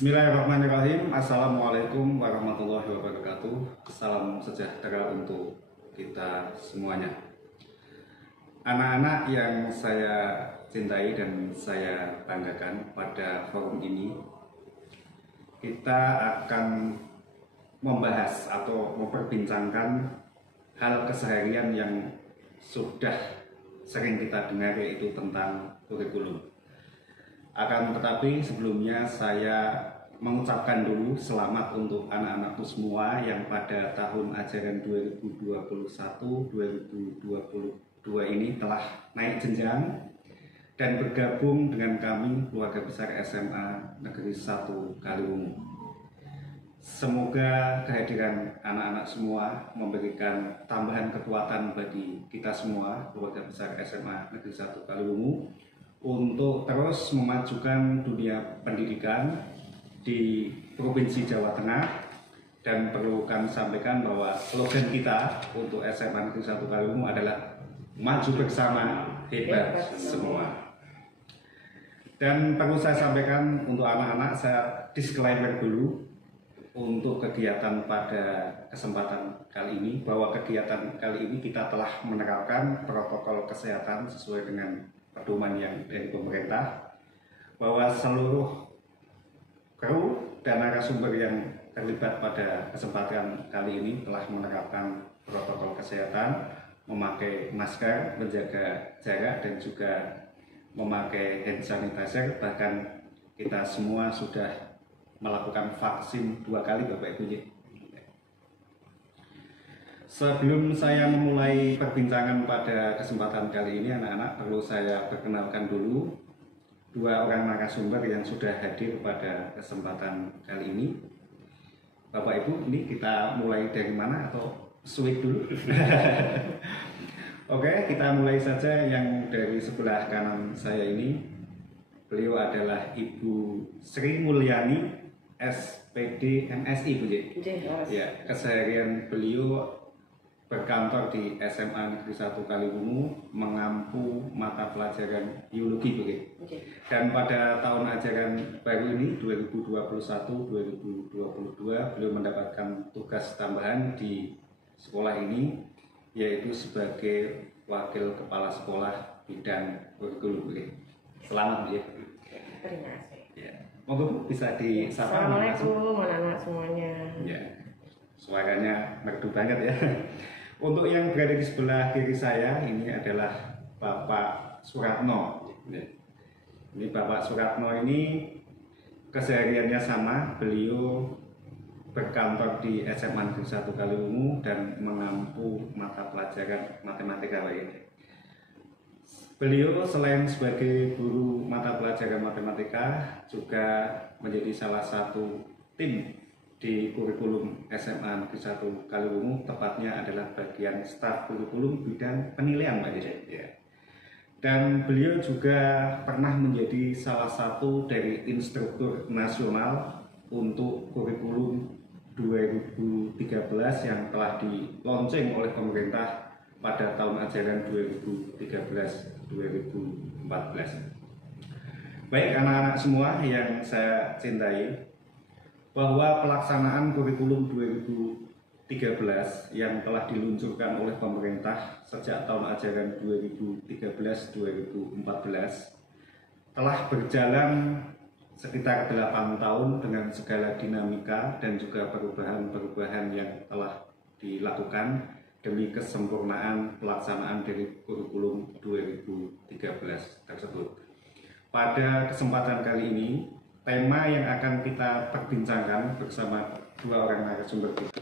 Bismillahirrahmanirrahim. Assalamualaikum warahmatullahi wabarakatuh. Salam sejahtera untuk kita semuanya. Anak-anak yang saya cintai dan saya banggakan, pada forum ini kita akan membahas atau memperbincangkan hal keseharian yang sudah sering kita dengar, yaitu tentang kurikulum. Akan tetapi sebelumnya saya mengucapkan dulu selamat untuk anak-anakku semua yang pada tahun ajaran 2021-2022 ini telah naik jenjang dan bergabung dengan kami keluarga besar SMA Negeri 1 Kaliwungu. Semoga kehadiran anak-anak semua memberikan tambahan kekuatan bagi kita semua keluarga besar SMA Negeri 1 Kaliwungu untuk terus memajukan dunia pendidikan di Provinsi Jawa Tengah. Dan perlu kami sampaikan bahwa slogan kita untuk SMA Negeri 1 Kaliwungu adalah maju bersama, hebat semua. Dan perlu saya sampaikan untuk anak-anak, saya disclaimer dulu untuk kegiatan pada kesempatan kali ini, bahwa kegiatan kali ini kita telah menerapkan protokol kesehatan sesuai dengan pedoman yang dari pemerintah, bahwa seluruh kru dan narasumber yang terlibat pada kesempatan kali ini telah menerapkan protokol kesehatan, memakai masker, menjaga jarak, dan juga memakai hand sanitizer. Bahkan kita semua sudah melakukan vaksin 2 kali, Bapak Ibu. Sebelum saya memulai perbincangan pada kesempatan kali ini, anak-anak, perlu saya perkenalkan dulu 2 orang narasumber yang sudah hadir pada kesempatan kali ini. Bapak Ibu, ini kita mulai dari mana atau sweet dulu? Oke, kita mulai saja yang dari sebelah kanan saya ini. Beliau adalah Ibu Sri Mulyani, SPD MSI, Bu. Ya, keseharian beliau berkantor di SMA Negeri 1 Kaliwungu, mengampu mata pelajaran biologi, Bu. Dan pada tahun ajaran baru ini 2021-2022 beliau mendapatkan tugas tambahan di sekolah ini, yaitu sebagai wakil kepala sekolah bidang kurikulum, Bu. Selamat, Bu. Terima kasih. Ya. Monggo, Bu, bisa disapa. Assalamualaikum anak-anak semuanya. Ya, suaranya merdu banget ya. Untuk yang berada di sebelah kiri saya, ini adalah Bapak Suratno. Ini Bapak Suratno ini kesehariannya sama, beliau berkantor di SMA Negeri 1 Kaliwungu dan mengampu mata pelajaran matematika ini. Beliau selain sebagai guru mata pelajaran matematika, juga menjadi salah satu tim di kurikulum SMA Negeri 1 Kaliwungu, tepatnya adalah bagian staf kurikulum bidang penilaian, Pak. Ya. Dan beliau juga pernah menjadi salah satu dari instruktur nasional untuk kurikulum 2013 yang telah di-launching oleh pemerintah pada tahun ajaran 2013-2014. Baik anak-anak semua yang saya cintai, bahwa pelaksanaan kurikulum 2013 yang telah diluncurkan oleh pemerintah sejak tahun ajaran 2013-2014 telah berjalan sekitar 8 tahun dengan segala dinamika dan juga perubahan-perubahan yang telah dilakukan demi kesempurnaan pelaksanaan dari kurikulum 2013 tersebut. Pada kesempatan kali ini, tema yang akan kita perbincangkan bersama 2 orang narasumber kita,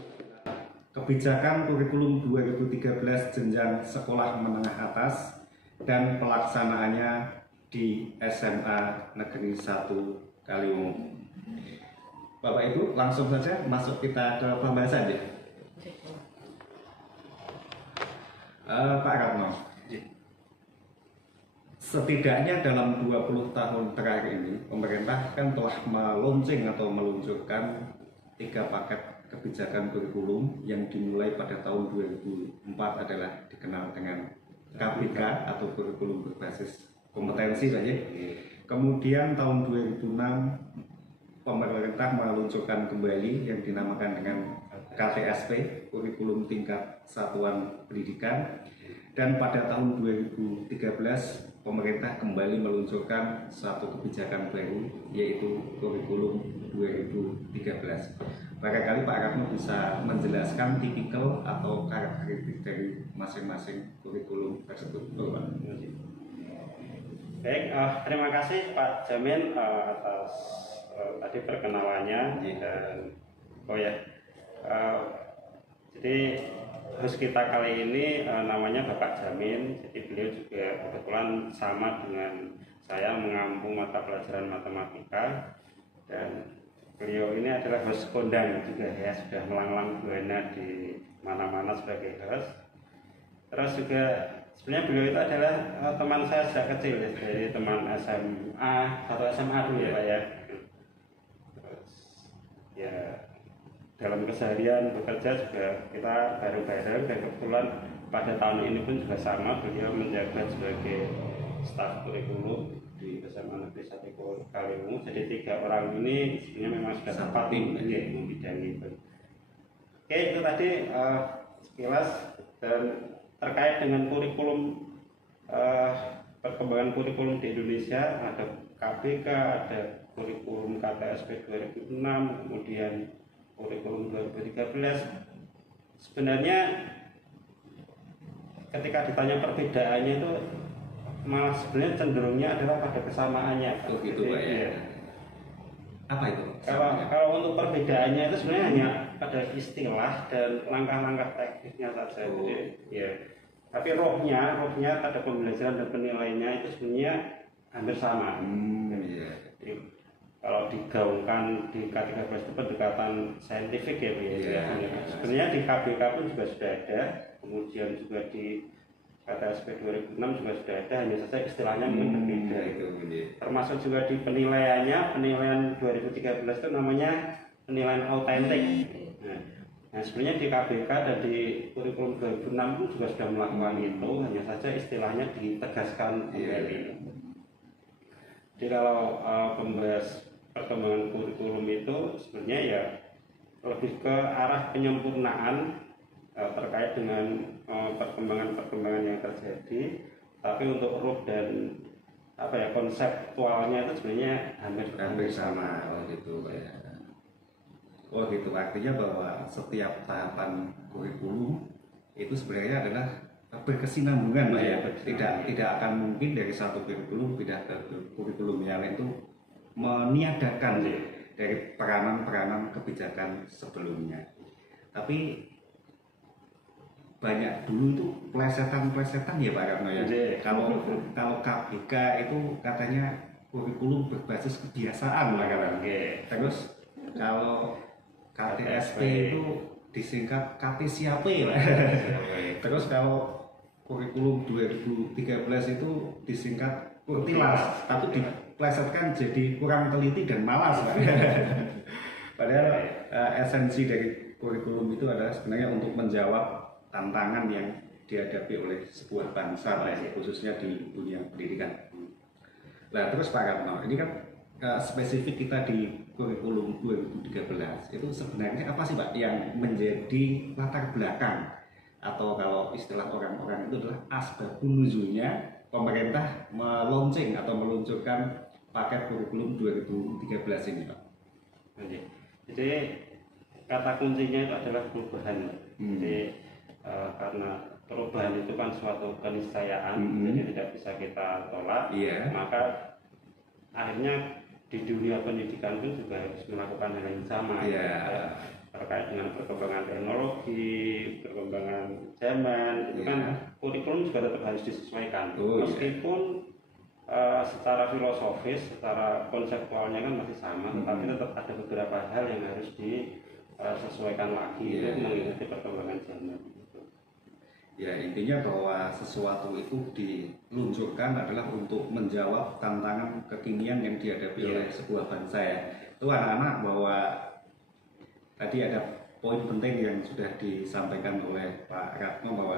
kebijakan kurikulum 2013 jenjang sekolah menengah atas dan pelaksanaannya di SMA Negeri 1 Kaliwungu. Bapak Ibu, langsung saja masuk kita ke pembahasan ya. Pak Ratno, setidaknya dalam 20 tahun terakhir ini, pemerintah kan telah meluncurkan 3 paket kebijakan kurikulum yang dimulai pada tahun 2004 adalah dikenal dengan KBK atau kurikulum berbasis kompetensi saja. Kemudian tahun 2006 pemerintah meluncurkan kembali yang dinamakan dengan KTSP, Kurikulum Tingkat Satuan Pendidikan. Dan pada tahun 2013 pemerintah kembali meluncurkan satu kebijakan baru, yaitu Kurikulum 2013. Barangkali Pak Ratno bisa menjelaskan tipikal atau karakteristik dari masing-masing kurikulum tersebut. Pak. Baik, terima kasih Pak Jamin atas tadi perkenalannya. Dan jadi host kita kali ini namanya Bapak Jamin. Jadi beliau juga kebetulan sama dengan saya mengampu mata pelajaran matematika, dan beliau ini adalah host kondang juga ya, sudah melanglang buana di mana-mana sebagai host. Terus juga sebenarnya beliau itu adalah teman saya sejak kecil ya, dari teman SMA atau SMA dulu ya Pak ya. Terus ya dalam keseharian bekerja juga kita bareng-bareng, dan kebetulan pada tahun ini pun juga sama, beliau menjabat sebagai staf kurikulum di SMA Negeri 1 Kaliwungu. Jadi 3 orang ini sebenarnya memang sudah tepat membidangi itu. Oke, itu tadi sekilas. Dan terkait dengan kurikulum, perkembangan kurikulum di Indonesia, ada KBK, ada kurikulum KTSP 2006, kemudian kurikulum 2013. Sebenarnya ketika ditanya perbedaannya itu malah sebenarnya cenderungnya adalah pada kesamaannya. Oh gitu Pak ya. Apa itu? Kalau untuk perbedaannya itu sebenarnya hanya pada istilah dan langkah-langkah teknisnya saja. Jadi ya, tapi rohnya pada pembelajaran dan penilaiannya itu sebenarnya hampir sama. Jadi kalau digaungkan di K13 itu pendekatan saintifik ya Bu ya. Sebenarnya di KBK pun juga sudah ada, kemudian juga di KTSP 2006 juga sudah ada, hanya saja istilahnya mungkin berbeda. Termasuk juga di penilaian 2013 itu namanya penilaian autentik. Nah, sebenarnya di KBK dan di kurikulum 2006 pun juga sudah melakukan itu, hanya saja istilahnya ditegaskan kembali. Jadi kalau membahas perkembangan kurikulum itu sebenarnya ya lebih ke arah penyempurnaan terkait dengan perkembangan yang terjadi, tapi untuk ruh dan konseptualnya itu sebenarnya hampir sama. Gitu Pak ya. Gitu, artinya bahwa setiap tahapan kurikulum itu sebenarnya adalah berkesinambungan Pak ya. Tidak akan mungkin dari satu kurikulum pindah ke kurikulum yang lain, itu meniadakan dari peranan-peranan kebijakan sebelumnya. Tapi banyak dulu itu plesetan ya Pak Ratno ya. Kalau KBK itu katanya kurikulum berbasis kebiasaan Pak Ratno. Terus kalau KTSP itu disingkat KT siapa ya? Terus kalau kurikulum 2013 itu disingkat Kurtilas, tapi diplesetkan jadi kurang teliti dan malas Pak. Padahal esensi dari kurikulum itu adalah sebenarnya untuk menjawab tantangan yang dihadapi oleh sebuah bangsa, khususnya di dunia pendidikan. Nah terus Pak Ratno, ini kan spesifik kita di kurikulum 2013 itu sebenarnya apa sih Pak yang menjadi latar belakang, atau kalau istilah orang-orang itu adalah asbabun nuzulnya pemerintah meluncurkan paket kurikulum 2013 ini Pak? Jadi kata kuncinya itu adalah perubahan. Jadi karena perubahan itu kan suatu keniscayaan, jadi tidak bisa kita tolak. Maka akhirnya di dunia pendidikan pun juga harus melakukan hal yang sama. Terkait dengan perkembangan teknologi, perkembangan zaman, itu kan kurikulum juga tetap harus disesuaikan. Meskipun secara filosofis, secara konseptualnya kan masih sama, tetapi tetap ada beberapa hal yang harus disesuaikan lagi untuk mengikuti perkembangan zaman. Ya intinya bahwa sesuatu itu diluncurkan adalah untuk menjawab tantangan kekinian yang dihadapi oleh sebuah bangsa ya. Itu anak-anak bahwa tadi ada poin penting yang sudah disampaikan oleh Pak Ratno, bahwa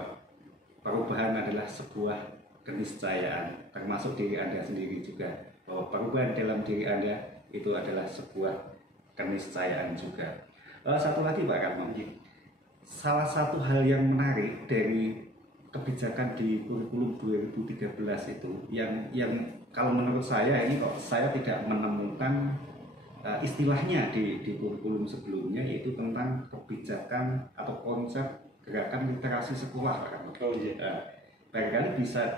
perubahan adalah sebuah keniscayaan, termasuk diri Anda sendiri juga, bahwa perubahan dalam diri Anda itu adalah sebuah keniscayaan juga. Satu lagi Pak Karno, salah satu hal yang menarik dari kebijakan di kurikulum 2013 itu yang kalau menurut saya ini kok saya tidak menemukan istilahnya di kurikulum sebelumnya, yaitu tentang kebijakan atau konsep gerakan literasi sekolah Pak Karno. Oh iya. Barangkali bisa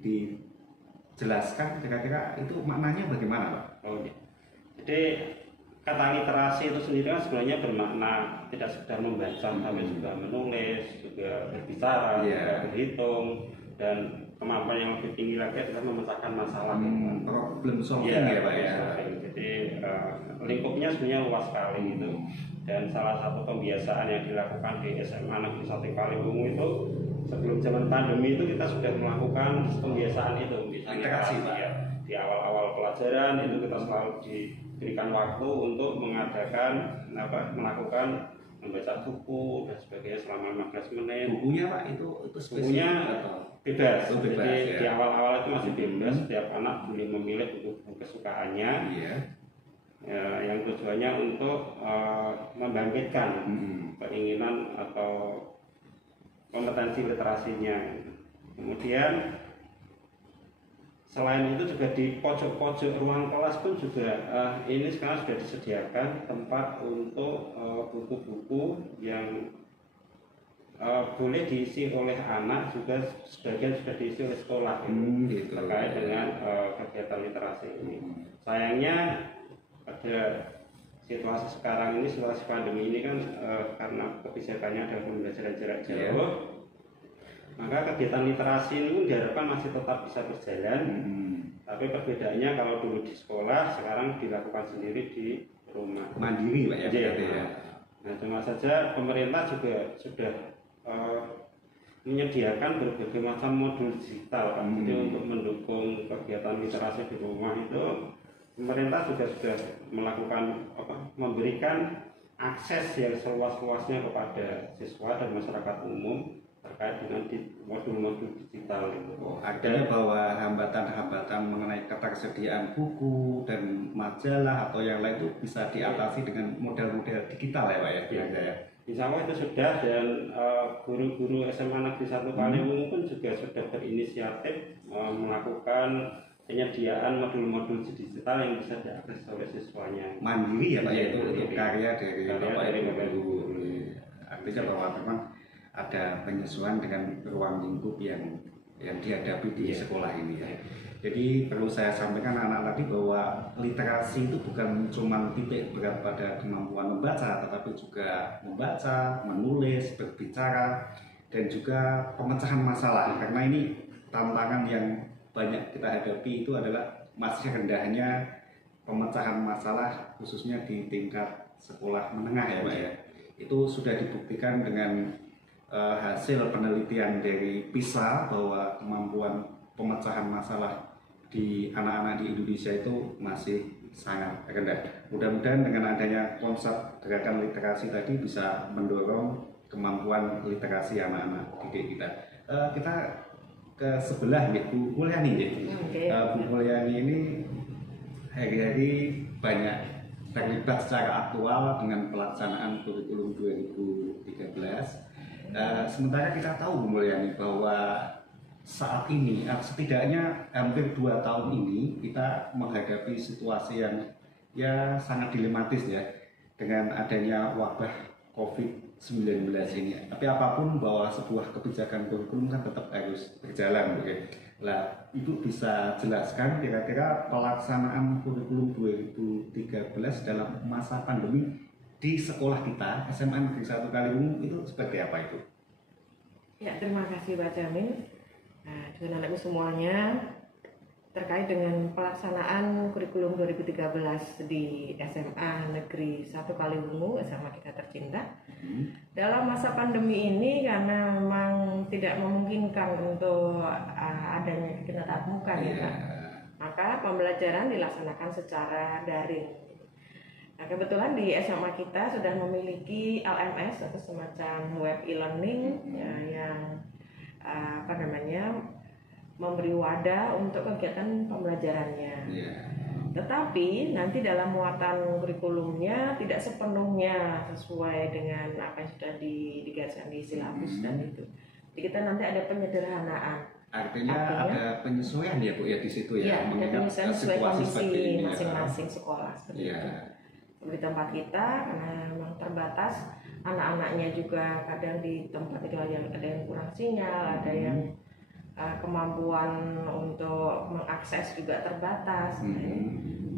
dijelaskan kira-kira itu maknanya bagaimana Pak? Oh iya. Jadi kata literasi itu sendiri kan sebenarnya bermakna tidak sekedar membaca, tapi juga menulis, juga berbicara, juga berhitung, dan kemampuan yang lebih tinggi lagi adalah memecahkan masalah. Problem solving ya Pak ya. Jadi lingkupnya sebenarnya luas sekali gitu. Dan salah satu pembiasaan yang dilakukan di SMA Negeri 1 Kaliwungu itu sebelum zaman pandemi itu kita sudah melakukan pembiasaan itu, literasi Pak. Ya. Di awal-awal pelajaran itu kita selalu diberikan waktu untuk melakukan membaca buku dan sebagainya selama 15 menit. Bukunya Pak itu spesifik bukunya atau bebas. bebas Jadi ya. di awal-awal itu masih bebas, setiap anak boleh memilih buku kesukaannya. Iya. Ya, yang tujuannya untuk membangkitkan keinginan atau kompetensi literasinya. Kemudian selain itu juga di pojok-pojok ruang kelas pun juga ini sekarang sudah disediakan tempat untuk buku-buku yang boleh diisi oleh anak, juga sebagian sudah diisi oleh sekolah gitu. terkait dengan kegiatan literasi ini. Sayangnya pada situasi sekarang ini, situasi pandemi ini kan karena kebijakannya adalah pembelajaran jarak jauh, maka kegiatan literasi ini pun diharapkan masih tetap bisa berjalan. Tapi perbedaannya kalau dulu di sekolah, sekarang dilakukan sendiri di rumah. Mandiri Pak ya. Ya. Nah, cuma saja pemerintah juga sudah menyediakan berbagai macam modul digital Pak. Jadi untuk mendukung kegiatan literasi di rumah itu, pemerintah juga sudah melakukan memberikan akses yang seluas-luasnya kepada siswa dan masyarakat umum terkait dengan modul-modul digital itu. Artinya bahwa hambatan-hambatan mengenai ketersediaan buku dan majalah atau yang lain itu bisa diatasi dengan model-model digital ya Pak ya? Ya. Insya Allah itu sudah, dan guru-guru SMA Negeri 1 Kaliwungu pun juga sudah berinisiatif melakukan penyediaan modul-modul digital yang bisa diakses oleh siswanya. Mandiri ya Pak ya, itu karya dari Bapak Ibu. Artinya bahwa memang ada penyesuaian dengan ruang lingkup yang dihadapi di sekolah ini ya. Jadi perlu saya sampaikan anak-anak tadi bahwa literasi itu bukan cuma titik berat pada kemampuan membaca, tetapi juga membaca, menulis, berbicara, dan juga pemecahan masalah. Karena ini tantangan yang banyak kita hadapi itu adalah masih rendahnya pemecahan masalah, khususnya di tingkat sekolah menengah ya Pak ya. Itu sudah dibuktikan dengan hasil penelitian dari PISA bahwa kemampuan pemecahan masalah di anak-anak di Indonesia itu masih sangat rendah. Mudah-mudahan dengan adanya konsep gerakan literasi tadi bisa mendorong kemampuan literasi anak-anak didik kita. Kita ke sebelah nih, Bu Mulyani nih. Bu Mulyani ini hari-hari banyak terlibat secara aktual dengan pelaksanaan kurikulum 2013. Sementara kita tahu Bu Mulyani bahwa saat ini setidaknya hampir 2 tahun ini kita menghadapi situasi yang ya sangat dilematis ya dengan adanya wabah COVID-19 ini. Tapi apapun bahwa sebuah kebijakan kurikulum kan tetap harus berjalan. Lah, Ibu bisa jelaskan kira-kira pelaksanaan kurikulum 2013 dalam masa pandemi di sekolah kita SMA Negeri 1 Kaliwungu itu seperti apa itu? Ya, terima kasih Pak Jamin. Nah, dengan anakku semuanya terkait dengan pelaksanaan kurikulum 2013 di SMA Negeri 1 Kaliwungu, SMA kita tercinta. Dalam masa pandemi ini karena memang tidak memungkinkan untuk adanya kegiatan tatap muka ya Pak. Maka pembelajaran dilaksanakan secara daring. Nah, kebetulan di SMA kita sudah memiliki LMS atau semacam web e-learning ya, yang memberi wadah untuk kegiatan pembelajarannya. Tetapi nanti dalam muatan kurikulumnya tidak sepenuhnya sesuai dengan apa yang sudah digariskan di silabus dan itu. Jadi kita nanti ada penyederhanaan. Artinya ada penyesuaian ya Bu ya di situ ya, Iya, ada penyesuaian sesuai kondisi ya. masing-masing sekolah seperti Iya. itu. Di tempat kita karena memang terbatas, anak-anaknya juga kadang di tempat itu ada yang kurang sinyal, ada yang kemampuan untuk mengakses juga terbatas.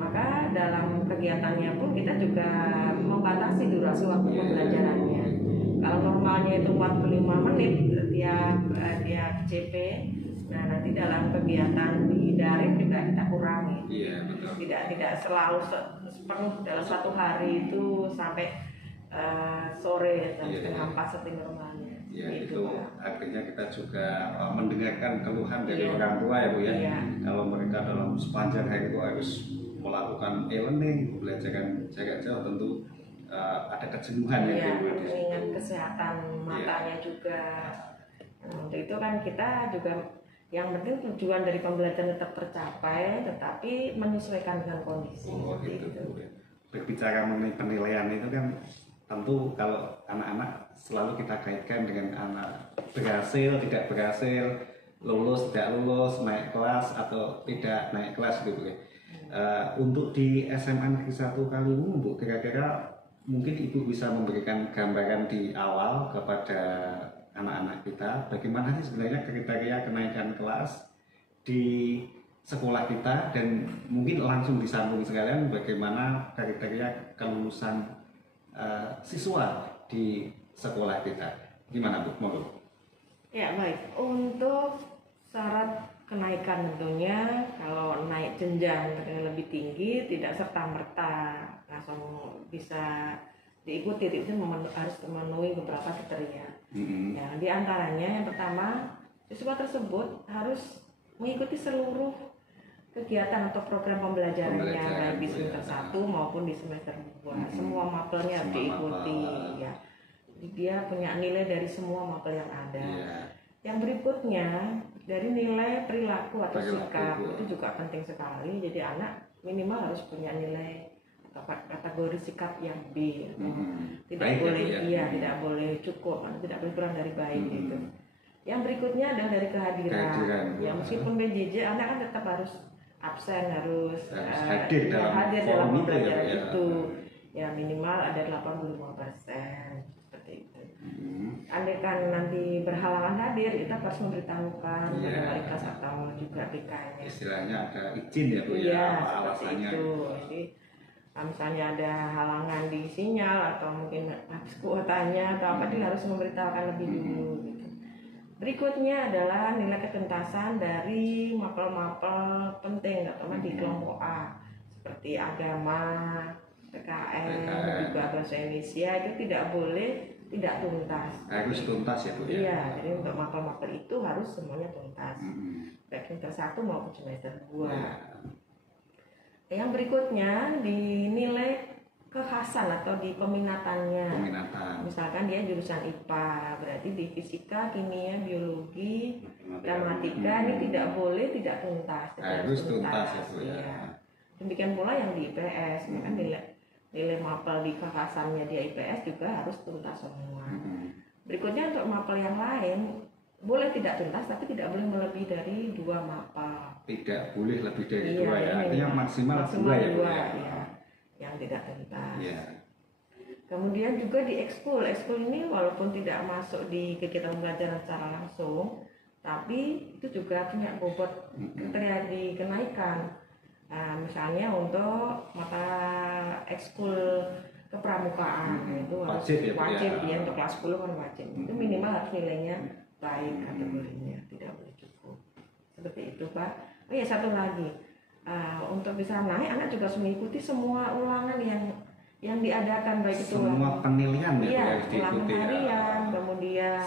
Maka dalam kegiatannya pun kita juga membatasi durasi waktu pembelajarannya. Kalau normalnya itu 45 menit tiap CP, nah nanti dalam kegiatan di daring juga kita kurangi. Iya, betul. Tidak selalu sepenuh dalam satu hari itu sampai sore jam setengah 4 seperti normalnya. Ya, Itu, itu akhirnya kita juga mendengarkan keluhan dari Iya. orang tua ya Bu ya. Iya. Kalau mereka dalam sepanjang hari itu harus melakukan e-learning, pembelajaran jarak jauh, tentu ada kejenuhan yang Iya, timbul di situ. mengingat kesehatan matanya juga. Nah, untuk itu kan kita juga yang penting tujuan dari pembelajaran tetap tercapai, tetapi menyesuaikan dengan kondisi. Oh Seperti gitu itu. Bu. Berbicara mengenai penilaian itu kan tentu kalau anak-anak selalu kita kaitkan dengan anak berhasil, tidak berhasil, lulus, tidak lulus, naik kelas atau tidak naik kelas gitu Bu. Untuk di SMA Negeri 1 Kaliwungu Bu, kira-kira mungkin Ibu bisa memberikan gambaran di awal kepada anak-anak kita bagaimana sih sebenarnya kriteria kenaikan kelas di sekolah kita, dan mungkin langsung disambung sekalian bagaimana kriteria kelulusan siswa di sekolah kita. Gimana Bu? Monggo. Ya baik, untuk syarat kenaikan tentunya kalau naik jenjang lebih tinggi tidak serta-merta langsung bisa diikuti, itu harus memenuhi beberapa kriteria. Ya, di antaranya yang pertama, siswa tersebut harus mengikuti seluruh kegiatan atau program pembelajarannya baik di semester 1 maupun di semester 2. Semua mapelnya harus diikuti ya. Jadi dia punya nilai dari semua mapel yang ada. Yang berikutnya dari nilai perilaku atau sikap itu juga penting sekali. Jadi anak minimal harus punya nilai atau kategori sikap yang B. Tidak baik, boleh ya. tidak boleh cukup, tidak boleh kurang dari baik gitu. Yang berikutnya adalah dari kehadiran. Ya meskipun BJJ anak kan tetap harus absen, harus hadir dalam pembelajaran ya, itu. Ya minimal ada 85% seperti itu. Andaikan nanti berhalangan hadir, kita harus memberitahukan pada wali kelas atau juga BK-nya. Istilahnya ada izin ya Bu Iya, ya, seperti alasannya. itu. Jadi misalnya ada halangan di sinyal atau mungkin habis kuotanya atau apa, dia harus memberitahukan lebih dulu gitu. Berikutnya adalah nilai ketuntasan dari mapel-mapel penting, terutama di kelompok A seperti agama, PKN, juga bahasa Indonesia itu tidak boleh tidak tuntas. Harus tuntas ya Bu ya. Iya, jadi untuk mapel-mapel itu harus semuanya tuntas, baik semester 1 maupun semester 2. Yang berikutnya dinilai kekhasan atau di peminatannya. Misalkan dia jurusan IPA, berarti di fisika, kimia, biologi, matematika ini tidak boleh tidak tuntas. Harus tuntas ya Bu ya. Demikian pula yang di IPS, kan nilai mapel di kekhasannya dia IPS juga harus tuntas semua. Berikutnya untuk mapel yang lain boleh tidak tuntas, tapi tidak boleh melebihi dari 2 mapel. Tidak boleh lebih dari 2 ya, artinya maksimal 2 ya Bu ya. Yang tidak tuntas. Kemudian juga di ekskul ini walaupun tidak masuk di kegiatan pembelajaran secara langsung, tapi itu juga punya bobot kriteria dikenaikan. Nah, misalnya untuk mata ekskul kepramukaan itu wajib ya, untuk kelas 10 kan wajib. Itu minimal harus nilainya baik kategorinya, tidak boleh cukup. Seperti itu Pak. Oh ya, satu lagi. Untuk bisa naik, anak juga harus mengikuti semua ulangan yang diadakan, baik itu semua penilaian ya, harus diikuti harian, kemudian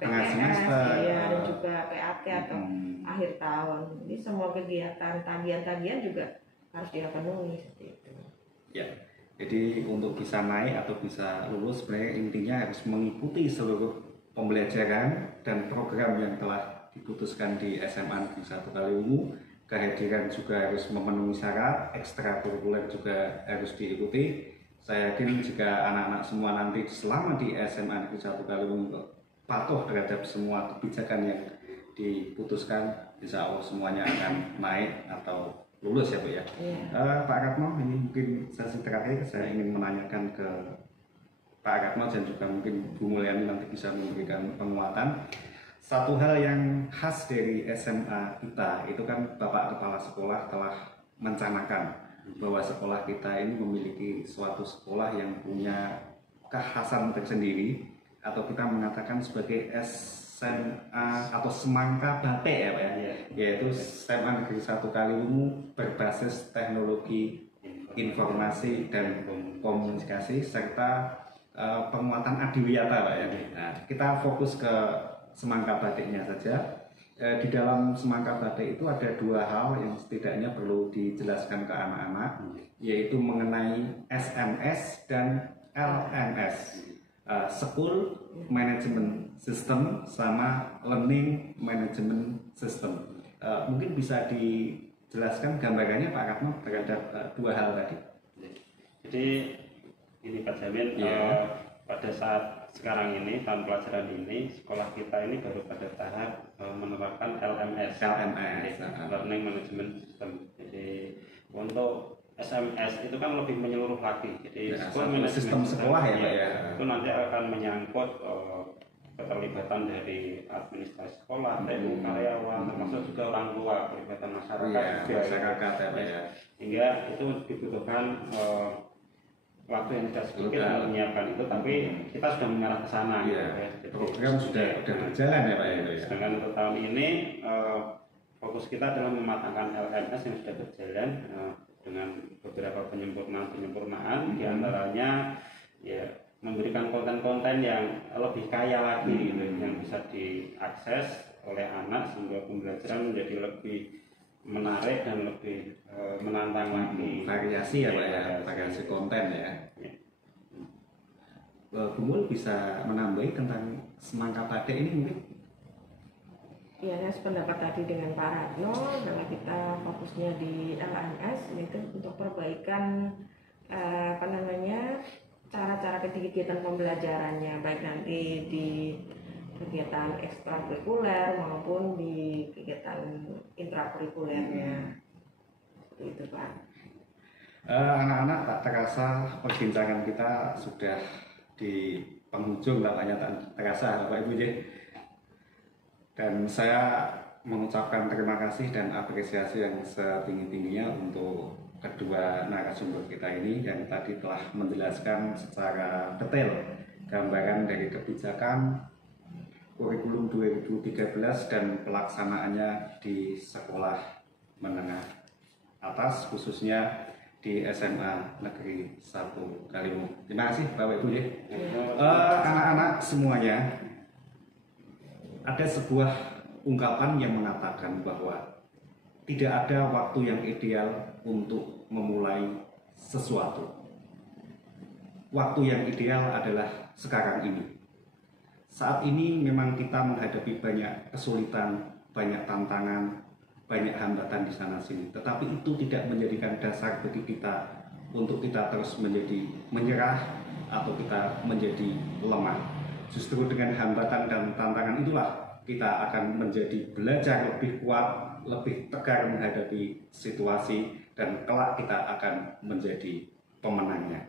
PS, dan juga PAT atau akhir tahun. Jadi semua kegiatan tagihan juga harus dia penuhi seperti itu. Ya, jadi untuk bisa naik atau bisa lulus sebenarnya intinya harus mengikuti seluruh pembelajaran dan program yang telah diputuskan di SMA Negeri 1 Kaliwungu, kehadiran juga harus memenuhi syarat, ekstrakurikuler juga harus diikuti. Saya yakin jika anak-anak semua nanti selama di SMA Negeri 1 Kaliwungu patuh terhadap semua kebijakan yang diputuskan, insya Allah semuanya akan naik atau lulus ya Bu ya. Pak Ratno, ini mungkin sesi terakhir saya ingin menanyakan ke Pak Ratno dan juga mungkin Bu Mulyani nanti bisa memberikan penguatan. Satu hal yang khas dari SMA kita itu kan Bapak Kepala Sekolah telah mencanangkan bahwa sekolah kita ini memiliki suatu sekolah yang punya kekhasan tersendiri atau kita mengatakan sebagai SMA atau semangka batik ya Pak ya, yaitu SMA Negeri 1 Kaliwungu berbasis teknologi informasi dan komunikasi serta penguatan adiwiyata Pak ya. Nah, kita fokus ke semangka batiknya saja. Di dalam semangka batik itu ada dua hal yang setidaknya perlu dijelaskan ke anak-anak, yaitu mengenai SMS dan LMS, School Management System sama Learning Management System. Mungkin bisa dijelaskan gambarannya Pak Ratno terhadap dua hal tadi. Jadi ini Pak Jamin, pada saat sekarang ini tahun pelajaran ini sekolah kita ini baru pada tahap menerapkan LMS, Learning Management System. Jadi untuk SMS itu kan lebih menyeluruh lagi. Jadi sistem sekolah ya Pak ya. Itu nanti akan menyangkut keterlibatan dari administrasi sekolah, TU karyawan, termasuk juga orang tua, pelibatan masyarakat juga. Masyarakat ya Pak ya. Hingga itu dibutuhkan waktu yang tidak sedikit untuk menyiapkan itu, tapi kita sudah mengarah ke sana. Program sudah berjalan ya Pak ya. Sedangkan untuk tahun ini fokus kita adalah mematangkan LMS yang sudah berjalan dengan beberapa penyempurnaan, diantaranya ya memberikan konten-konten yang lebih kaya lagi gitu, yang bisa diakses oleh anak sehingga pembelajaran menjadi lebih menarik dan lebih menantang lagi. Variasi ya Pak ya, variasi konten ya. Bu Mul bisa menambahi tentang semangka batik ini mungkin? Ya, saya sependapat tadi dengan Pak Ratno, karena kita fokusnya di LMS, yaitu untuk perbaikan cara-cara kegiatan pembelajarannya, baik nanti di kegiatan ekstrakurikuler maupun di kegiatan intrakurikulernya. Seperti itu Pak. Anak-anak, tak terasa perbincangan kita sudah di penghujung, tampaknya tak terasa Bapak Ibu ya. Dan saya mengucapkan terima kasih dan apresiasi yang setinggi-tingginya untuk kedua narasumber kita ini yang tadi telah menjelaskan secara detail gambaran dari kebijakan kurikulum 2013 dan pelaksanaannya di sekolah menengah atas, khususnya di SMA Negeri 1 Kaliwungu. Terima kasih Bapak Ibu ya. Anak-anak semuanya, ada sebuah ungkapan yang mengatakan bahwa tidak ada waktu yang ideal untuk memulai sesuatu. Waktu yang ideal adalah sekarang ini. Saat ini memang kita menghadapi banyak kesulitan, banyak tantangan, banyak hambatan di sana sini. Tetapi itu tidak menjadikan dasar bagi kita untuk kita terus menjadi menyerah atau kita menjadi lemah. Justru dengan hambatan dan tantangan itulah kita akan menjadi belajar lebih kuat, lebih tegar menghadapi situasi, dan kelak kita akan menjadi pemenangnya.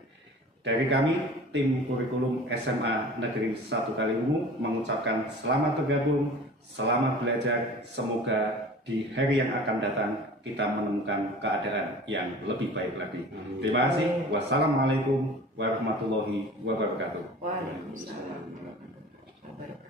Dari kami, tim kurikulum SMA Negeri 1 Kaliwungu mengucapkan selamat bergabung, selamat belajar, semoga di hari yang akan datang kita menemukan keadaan yang lebih baik lagi. Terima kasih. Wassalamualaikum warahmatullahi wabarakatuh. Waalaikumsalam warahmatullahi wabarakatuh.